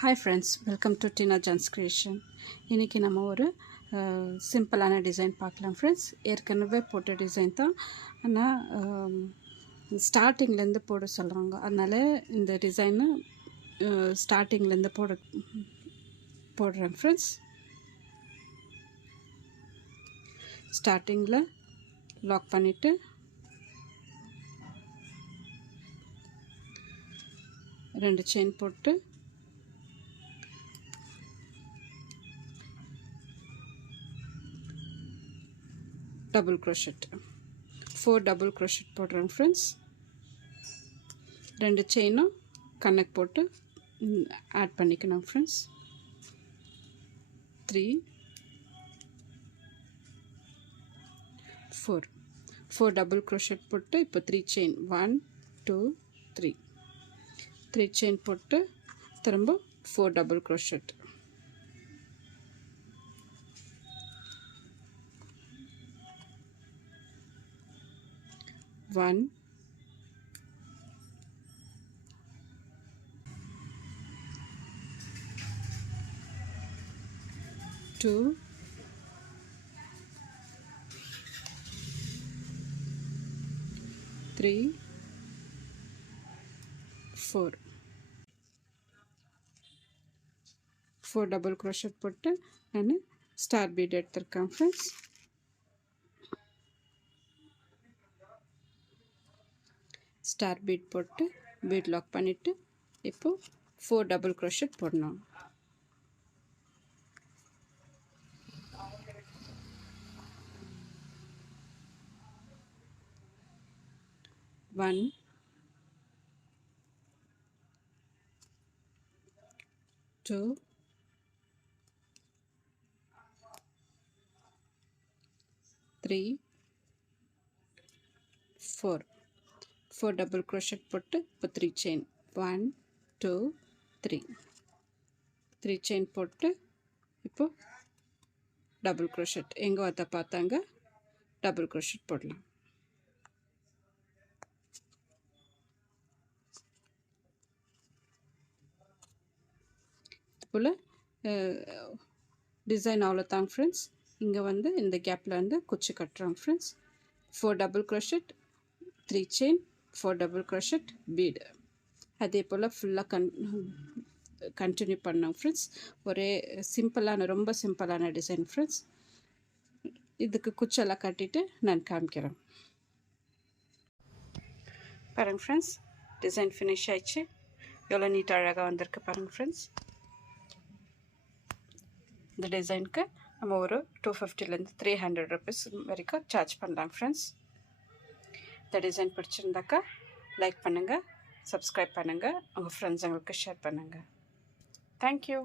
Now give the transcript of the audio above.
Hi friends, welcome to Tina Jan's Creation. இன்னைக்கு நம்ம ஒரு சிம்பிளான டிசைன் பார்க்கலாம் ஃப்ரெண்ட்ஸ். ஏற்கனவே போட்ட டிசைன் தான், ஆனால் ஸ்டார்டிங்லேருந்து போட சொல்கிறாங்க. அதனால் இந்த டிசைனை ஸ்டார்டிங்லேருந்து போடுறேன் ஃப்ரெண்ட்ஸ். ஸ்டார்டிங்கில் லாக் பண்ணிவிட்டு ரெண்டு செயின் போட்டு double crochet 4 double crochet போடுறேன் ஃப்ரெண்ட்ஸ். ரெண்டு செயினும் கனெக்ட் போட்டு ஆட் பண்ணிக்கணும் ஃப்ரெண்ட்ஸ். 3 4 double crochet போட்டு இப்போ 3 செயின் 1 2 3 3 செயின் போட்டு திரும்ப 4 double crochet 1 2 3 4 double crochet போட்டு நான் ஸ்டார் பீட் எடுத்திருக்கேன் ஃப்ரெண்ட்ஸ். ஸ்டார் பீட் போட்டு பீட் லாக் பண்ணிவிட்டு இப்போ 4 double crochet போடணும். ஒன் 2 3 4 double crochet போட்டு இப்போ 3 செயின் 1 2 3 செயின் போட்டு இப்போ டபுள் crochet எங்கே வத்த பார்த்தாங்க டபுள் crochet போடலாம். இதுபோல் டிசைன் அவ்வளோதாங்க ஃப்ரெண்ட்ஸ். இங்கே வந்து இந்த கேப்பில் வந்து குச்சி கட்டுறோம் friends. 4 double crochet 3 chain 4 double crochet பீடு அதே போல் ஃபுல்லாக கண்டினியூ பண்ணோம் ஃப்ரெண்ட்ஸ். ஒரே சிம்பிளான ரொம்ப சிம்பிளான டிசைன் ஃப்ரெண்ட்ஸ். இதுக்கு குச்செல்லாம் கட்டிட்டு நான் காமிக்கிறேன் பாருங்கள் ஃப்ரெண்ட்ஸ். டிசைன் ஃபினிஷ் ஆயிடுச்சு. எவ்வளோ நீட்டாக அழகாக வந்திருக்கு பாருங்கள் ஃப்ரெண்ட்ஸ். இந்த டிசைனுக்கு நம்ம ஒரு 250லேருந்து 300 rupees வரைக்கும் சார்ஜ் பண்ணலாம் ஃப்ரெண்ட்ஸ். இந்த டிசைன் பிடிச்சிருந்தாக்கா லைக் பண்ணுங்கள், சப்ஸ்கிரைப் பண்ணுங்கள், உங்கள் ஃப்ரெண்ட்ஸுங்களுக்கு ஷேர் பண்ணுங்கள். தேங்க்யூ.